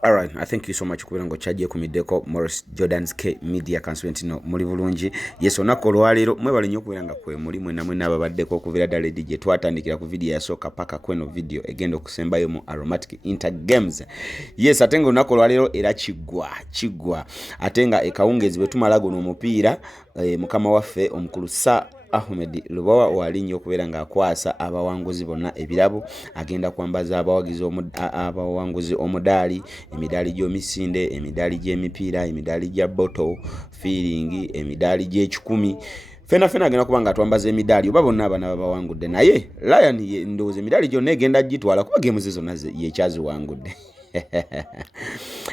All right, I thank you so much kubera ngo chaje ku Mideko Morris Jordan's K Media Consultant no muri bulungi. Yeso nako lwalero mwebale nnyo kubera nga kwe muri mwe namwe nababaddeko kubera dale DJ twatandikira ku video ya soka paka kweno video egenda okusembayo mu Aromatic Inter Games. Yes, atenga nako lwalero era kigwa atenga ekawungezi betumalago no mupiira mukama waffe omukulu sa Ahmed Lubawa walinyo okubera nga akwasa abawanguzi bonna ebirabo agenda kwambaza abawanguzi omudali emidali gy'omisinde emidali gy'emipiira emidali gya bottle feeling emidali gy'ekikumi fena agenda kubanga atwambaza emidali oba bonna abana babawangudde naye Lion ye ndoze emidali gyonna egenda gitwala kuba games ezo naze yekyazi wangudde.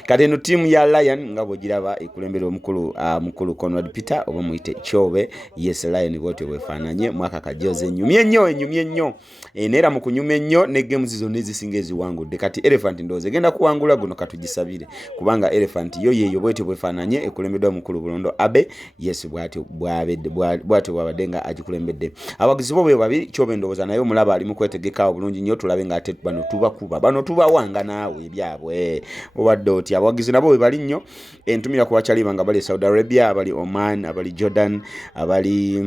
Kati no team ya Lion ngabo giraba ikulembera mukulu Conrad Peter oba muite Chobe. Yes, Lion bote wefananye mwaka kajoze nyumye nnyo enera mu kunyumye nnyo ne games zo nezisingezi wangu de kati Elephant ndoze genda kuwangula guno katugisabire kubanga Elephant yo yeyo bote wefananye ikulembedwa mukulu Bulondo Abe. Yes, bwate wabadenga agikulembedde abagizi bobe babiri Chobe ndoza nayo mulaba ali mu kwetegeka obulungi nnyo tulabe nga ate bano tuba wanga nawe byabwe obadde oti abagizi nabo we bali nnyo entumira kuwachaliba nga bali Saudi Arabia abali Oman abali Jordan abali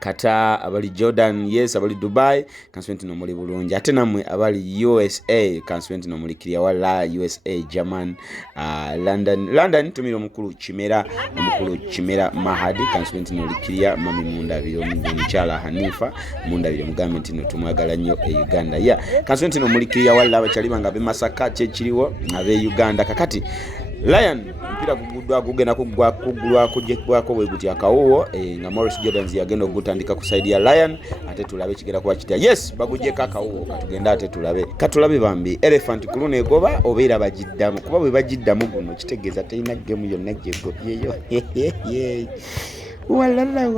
Qatar abali Jordan yes abali Dubai kanswenti no muri bulungi ate namwe abali USA kanswenti no muri kiriya wala USA German London tumira mukulu Chimera Mahadi kanswenti no likiria mami munda biro mchala Hanifa munda biro mugamenti no tumwagala nnyo Uganda ya kanswenti no muri kiriya wala abachaliba nga be Masaka chechiriwo abe Uganda kakati Lion mpira kugudwa kugena kugulwa kujekwa we guti akawo nga Morris Jordan yagenda ogutandika ku side ya Lion ate tulabe kigera kwa kitya yes bagujeka akawo katugenda ate tulabe bambi Elephant kulune egoba obeera bagiddamu kuba bwe bagiddamu guno kitegeza tayina game yonna jego yeyo walala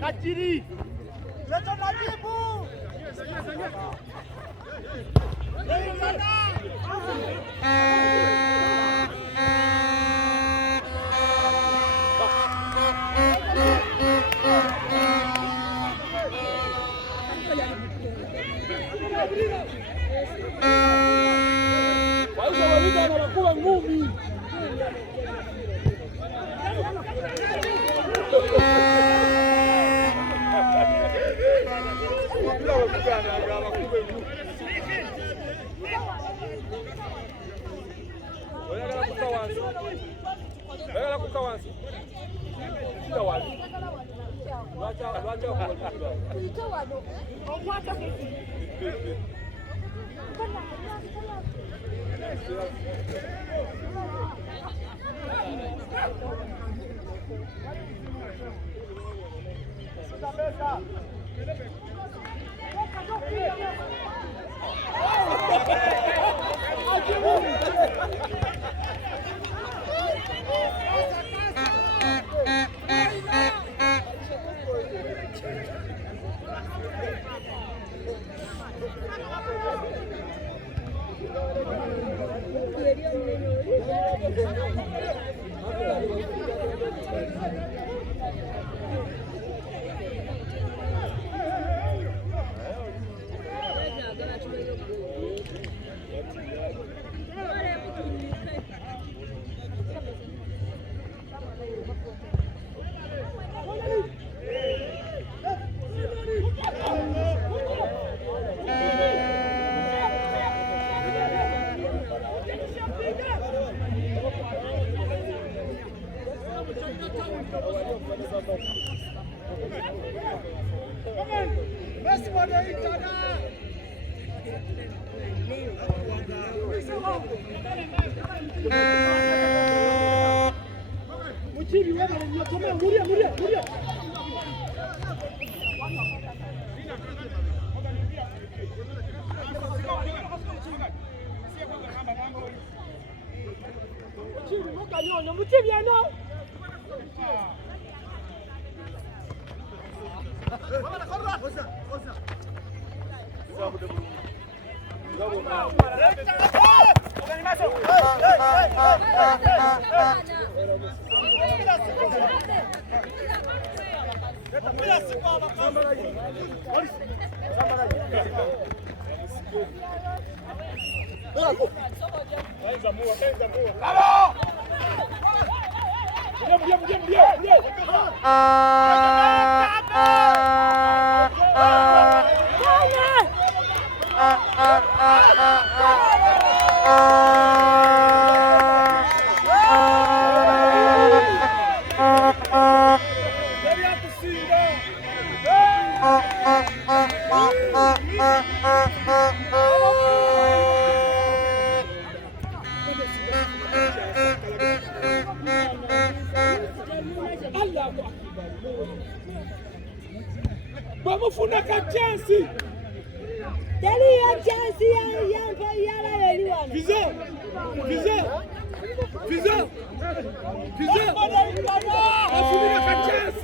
Kajiri, leta majibu. Bamufuna ka chance. Tell you chance ya Vizo. Afuna ka chance.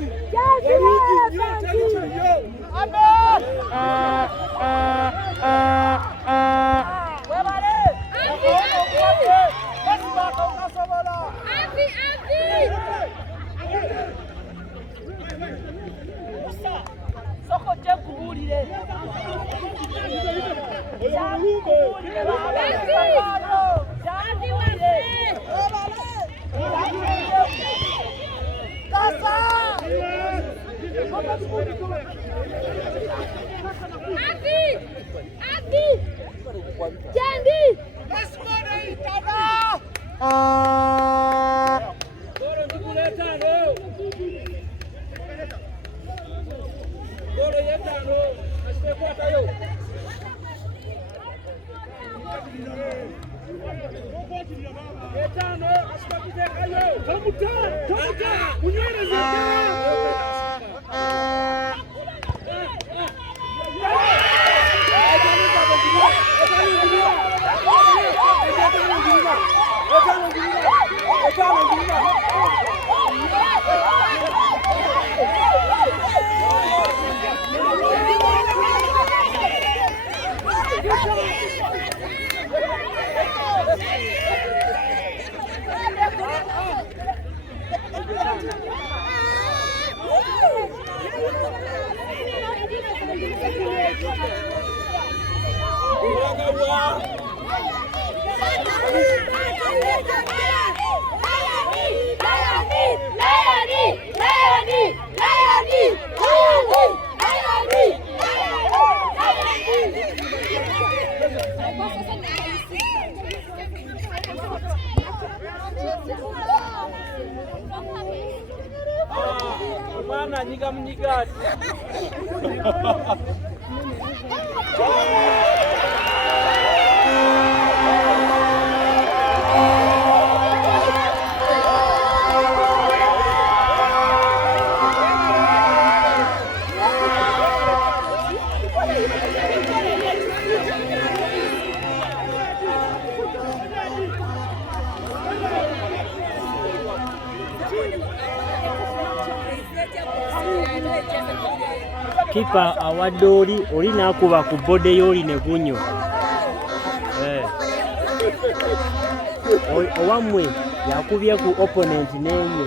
Bana nyiga mnyigati. Kipa awadde oli n'akuba ku bode y'oli ne gunyo. Owammwe yakubye ku opponent n'enyo.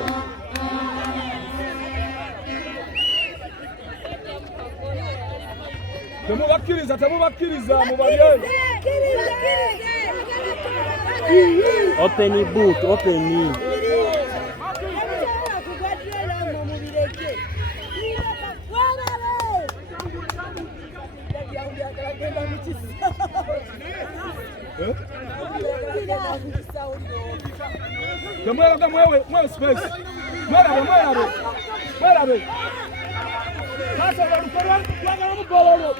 Temubakkiriza mubalye. Open boot, open. Mwewe space. Mwerabe. Sasa walukora kwa mbololo.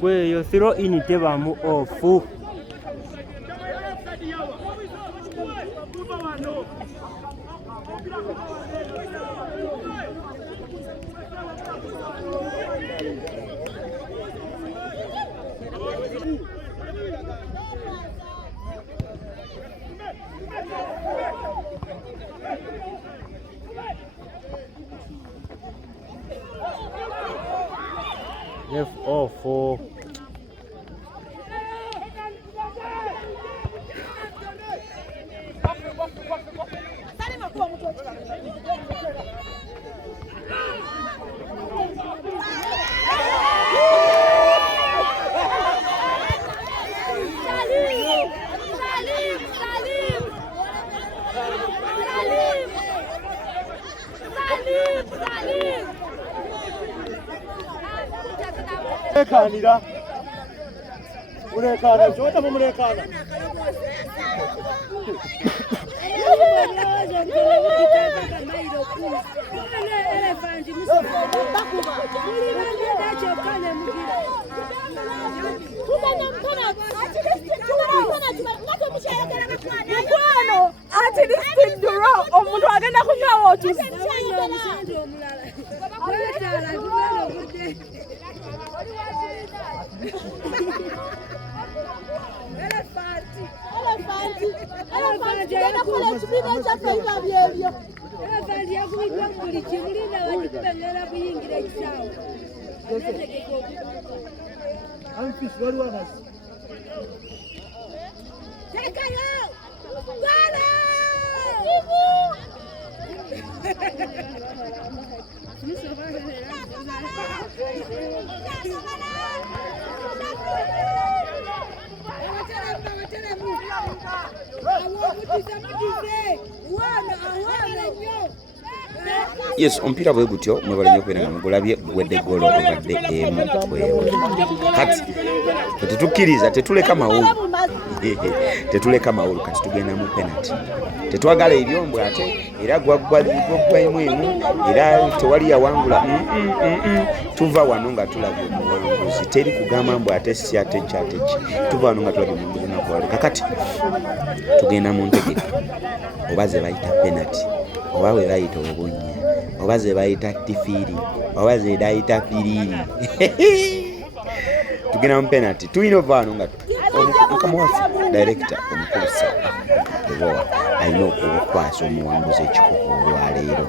Gwe yo throw in tebamu ofu. F ofu. Mulekanira. Mulekana, chota mulekana. Yes, ompira bwe gutyo mwebale nnyo kwera nga mugulabye gwedde golo obadde emu kati tetukkiriza tetuleka mawulu kati tugenda mu penalty tetwagala ebyombwe ate era gwaggwaimu emu era tewali yawangula tuva wano nga tulabye omuwanguzi teri kugamba mbwe ate si ate ki tuva wano nga tulabye omuwanguzi nakuwale kakati tugenda mu ntegeka oba ze bayita penalty oba we bayita obunya oba ze bayita tifiiri oba ze bayita piriiri tugenda mu penalty tulina ovaano nga mukama waffe director omukulusa ewa alina okukwasa omuwanguzi ekikopo olwaleero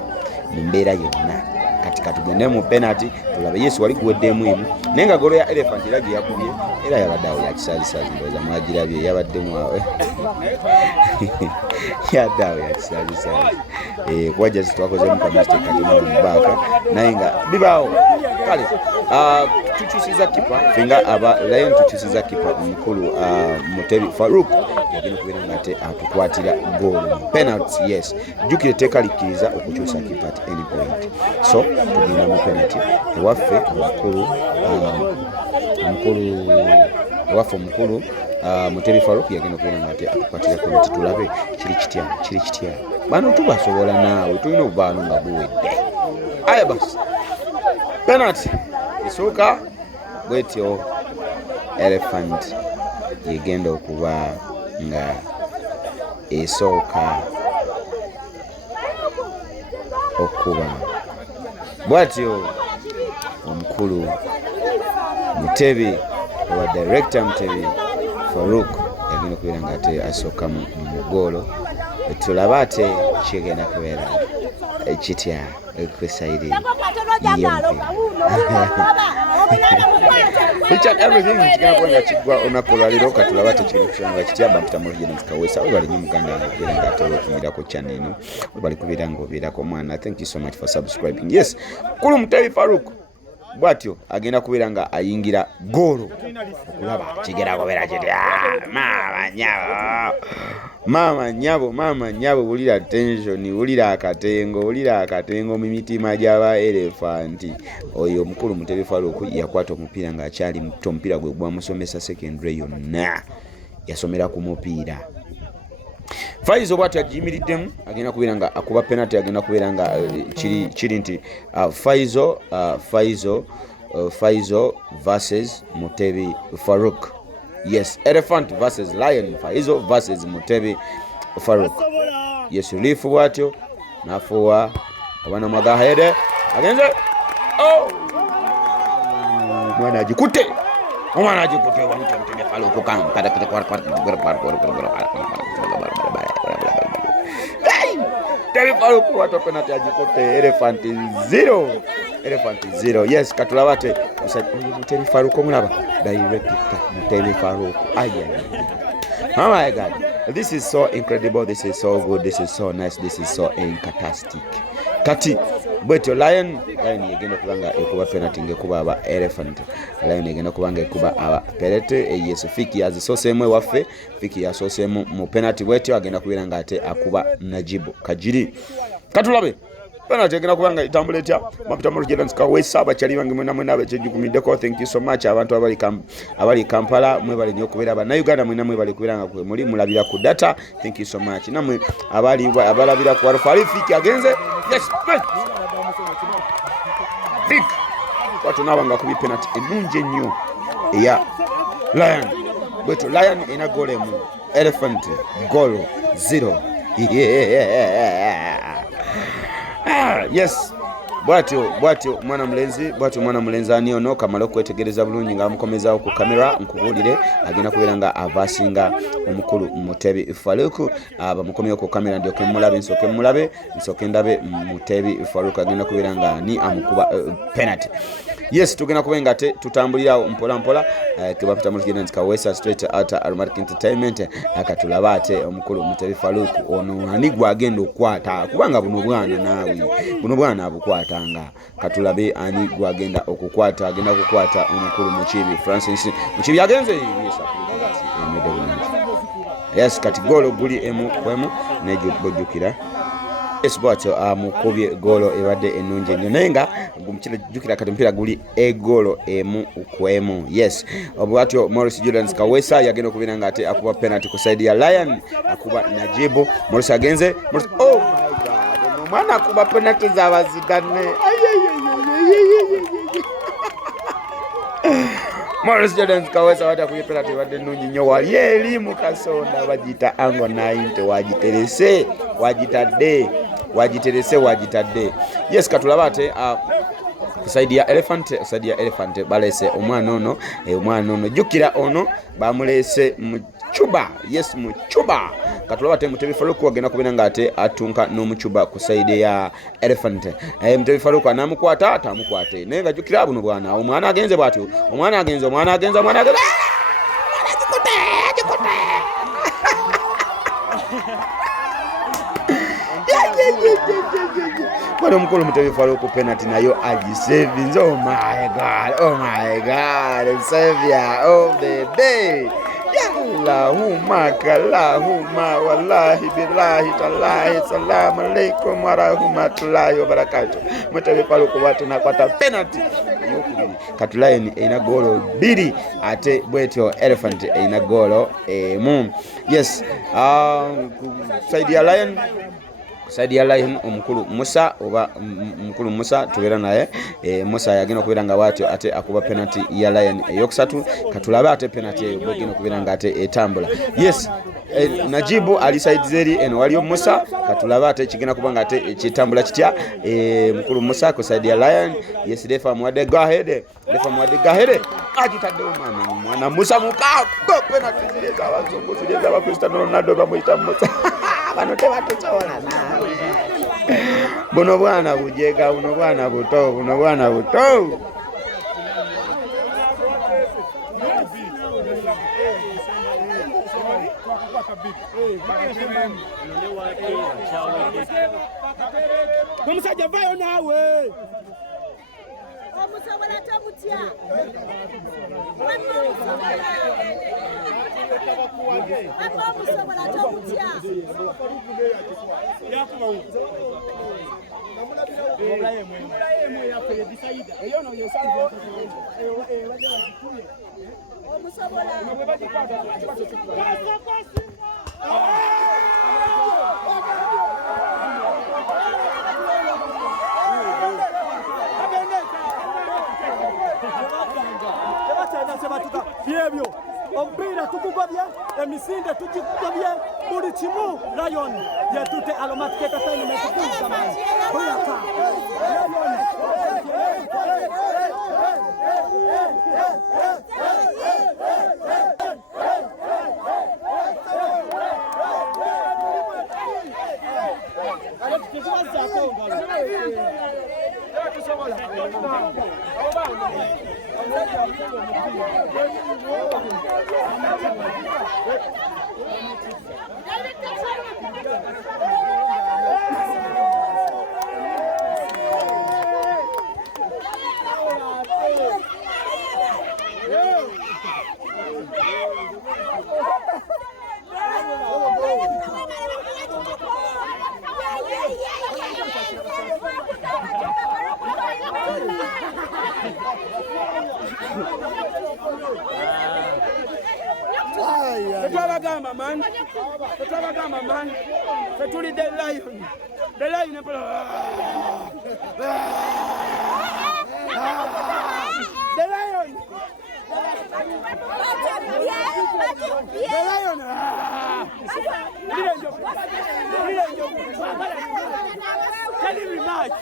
mu mbeera yonna kati katugende mu penalty tulabe yesu wali guweddemu emu naye nga golo ya elephant era gye yakubye era yabadde awo yakisaazisazi ndowooza mwagirabye yabaddemu awo yadde awo yakisaazisazi kuba jasi twakozemu kamistake kati nomubaaka naye nga bibaawo kale tukyusiza kipa fenga aba lion tukyusiza kipa omukulu Mutebi Farouk yagenda okubeera nga ate atukwatira goal penalty yes jjukira etteeka likkiriza okukyusa kipa at any point so tugenda mu penalty ewaffe omukulu Mutebi Farouk yagenda okubeera nga ate atukwatira penalty tulabe kiri kitya bano tubasobola naawe tulina obuvaano nga buwedde aya basi penalty esooka bwetyo elephant yegenda okuba nga esooka okuba bwatyo omukulu Mutebi owa director Mutebi Farouk yagenda okubeera nga ate asooka mu goolo tulaba ate kigenda kubeera kitya ekusaidi each and everything kigenda kuba nga kiggwa olunaku olwaleero katulaba ate kigenda kubeera nga kitya bampitamulijeni mukawesa webali nnyo muganda wange okubeera nga ate weekumirako channel eno webali kubeera ng'obeerako omwana thank you so much for subscribing yes kulu Mutebi Farouk bwatyo agenda kubeera nga ayingira goolo okulaba kigenda kubeera kitya mama nyabo wulira tension wulira akatengo mu mitima gy'aba elefanti oyo omukulu Mutebi Farouk yakwata omupiira nga akyali muto omupiira gwe gwamusomesa secondary yonna yasomera ku mupiira Faizo bwatyo agiyimiriddemu agenda kubeera nga akuba penalty agenda kubeera nga kiri nti Faizo versus Mutebi Farouk yes elephant versus lion Faizo versus Mutebi Farouk yes relief bwatyo nafuwa abana magahede agenze mwana ajikute wa Mutebi Farouk Mutebi Farouk watu penalty ajikote elephant 0 yes katulabate Mutebi Farouk omulaba director Mutebi Farouk oh my god this is so incredible this is so good this is so nice this is so fantastic kati bwetyo lion yegenda kubanga ekuba penalty ngekuba aba elephant lion yegenda kubanga ekuba aba penalty yes fiki yazisosemu ewaffe fiki yasosemu mu penalty bwetyo agenda kubeera nga ate akuba Najibu Kajiri katulabe penalty egenda kubanga itambula etya mapita mu Jordan Kawesa abakyali bange mwena abekyejugumiddeko. Thank you so much abantu abali Kampala mwebale nnyo okubeera bannayuganda mwena mwebale kubeera nga kwe muli mulabira ku data. Thank you so much namwe abalabira ku Alfarifiki agenze. Yes big watu nabanga kubi penalty enungi ennyo eya Lion bwetu Lion ina gole mu Elephant goal 0. Yes bwatyo mwana mulenzi ani ono kamala okwetegereza bulungi nga amukomezawo ku kamera nkubuulire agenda kubeera nga avasinga omukulu Mutebi Faruku bamukomyewo ku kamera ndyoke nsooke ndabe Mutebi Faruku agenda kubeera nga ni amukuba penalty. Yes tugenda kuba nga tutambulira mpola kebapita mu Jordan Kawesa straight out Aromatic Entertainment akatulaba ate omukulu Mutebi Faruku ono ani gwagenda okukwata kubanga buno bwana abukwatanga katulabe ani gwagenda okukwata agenda kukwata omukulu Mukibi Francis Mukibi agenze yes kati golo guli emu kwemu nejubojukira. Yes bwatyo mukubye golo ebadde ennungi ennyo naye nga jukira kati mpira guli egolo emu kwemu. Yes bwatyo Morris Jordan Kawesa yagenda okubeera nga ate akuba penalty ku side ya Lion akuba Najibu Morris agenze oh my god omwana akuba penalty z'abazigane Morris Jordan Kawesa wata kuye penalty wadde nnungi nnyo wali eri mu Kasonda bagita ango 90 wagiterese. Yes katulaba ate kusaidia elephant balese omwana ono jukira ono bamulese Muchuba. Yes Muchuba katulaba ate Mutebi Faruku agenda kubeera nga ate atunka n'Omuchuba ku side ya elephant. Mutebi Faruku anamukwata atamukwate naye nga jukira buno bwana omwana agenze bwatyo omwana agenze Bwana omukulu Mutebi Faruku penalty nayo agisevinze. Oh my god savior of the day Allahumma kalahumma wallahi billahi tallahi salamu alaikum wa rahmatullahi wa barakatuh. Mutebi Faruku watu nakwata penalty yokubiri katulaini ina golo 2 ate bwetyo elephant ina golo emu. Yes side ya Lion omukulu Musa tubeera naye Musa yagenda kubeera nga watyo ate akuba penalty ya Lion eyokusatu katulaba ate penalty eyo bogenda kubeera nga ate etambula. Yes Najibu ali side zeri eno waliyo Musa katulaba ate kigenda kubanga ate ekitambula kitya mukulu Musa ku side ya Lion. Yes refa muwade go ahead agitadde mwana Musa mukago penalty zile za wazungu zile za Cristiano Ronaldo bamuita Musa bano tebatusobola nawe buno bwana bujega buno bwana buto Omusajja vayo nawe omusobola tomutya byebyo omupiira tugugobye emisinde tugigobye buli kimu Lion yetute Aromatic Entertainment kuzamanyi buyaka Tetwabagamba man. Tetwabagamba man. Tetuli the lion. The lion. The lion. The lion. Tell him remark.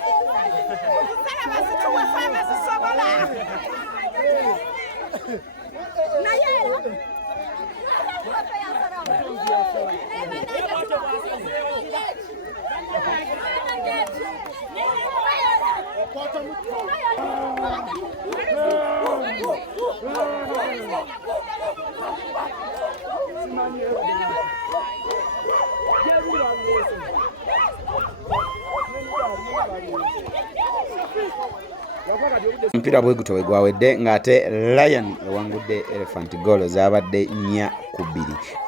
Mpira bwe gutowe gwawedde ng'ate Lion ewangudde Elephant golo zaabadde 4-2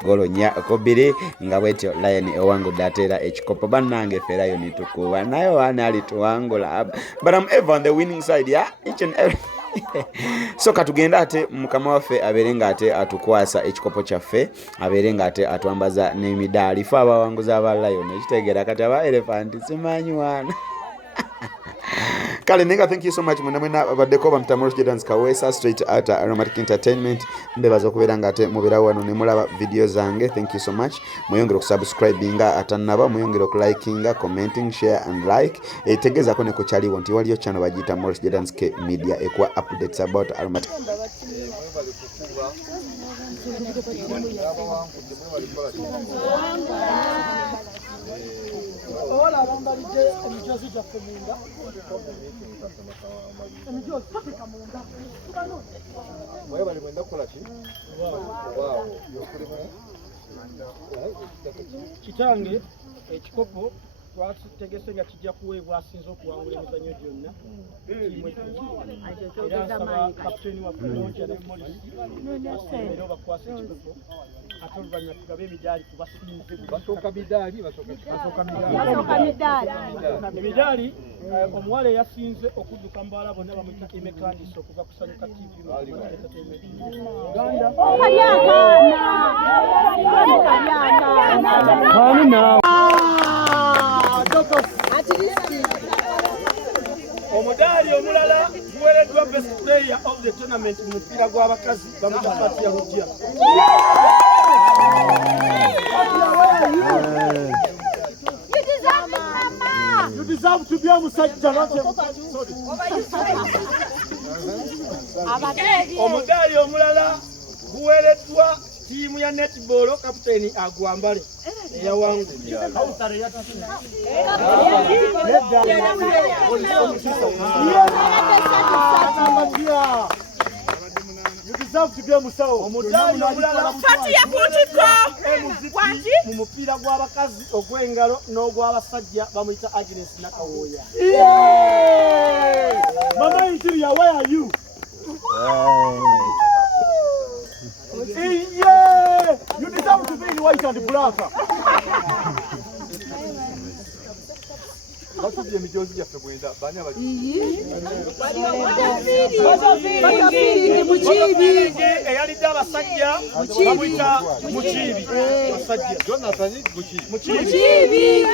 golo 4-2 nga bwetyo Lion ewangudde ateera ekikopo bannange ffe Lion tukuba naye wani ali tuwangula but I'm ever on the winning side yeah each and every so katugenda ate mukama waffe abeere ng'ate atukwasa ekikopo kyaffe abeere ng'ate atwambaza n'emidaali ffe abawanguzi aba Lion ekitegeera kati aba Elephant simanyi wana Kale nenga, thank you so much mwena baddeko bamutamoros Jedans Kawesa straight out Aromatic Entertainment mbebaza okubeera ngate mubeera wano ne mulaba video zange. Thank you so much. Muyongere okusubscribinga atanaba, muyongere okulikinga, commenting, share and like. Etegeza ko ne ko chaliwo nti waliyo channel bagita Morris Jedans K Media ekwa updates about Aromatic. Hola, bamba lije emijozi gya kumunda. Emijozi patika munda. Mwe bali mwenda kukola ki? Wow. Kitange ekikopo twakitegese nga kijja kuweebwa asinze okuwangula emizannyo gyonna. Era nsaba kapiteeni waffe Monja ne Morris era bakwasa ekikopo. Ate oluvannyuma tugabe emidaali ku basinze. Basooka midaali. Emidaali omuwala eyasinze okudduka mu bawala bonna bamuyita Emekandisi okuva ku Sanyuka TV omudaali omulala guweereddwa best player of the tournament mu mupiira gw'abakazi bamuyita Fatia Rujja. You deserve to be a musajja, not a omudaali omulala guweereddwa tiimu ya netball kapiteeni Agwambale eyawangudde. You deserve to be a musawo. Omudaali omulala Fatia Butiko mu mupiira gw'abakazi ogw'engalo n'ogw'abasajja bamuyita Agnes Nakawooya. Mama Interior, where are you? Yeah! You deserve to be in white and black. Batubye emijozi gyaffe mwenda bani abali. Eyalidde abasajja bamuyita Mukiibi. Jonathan Mukiibi.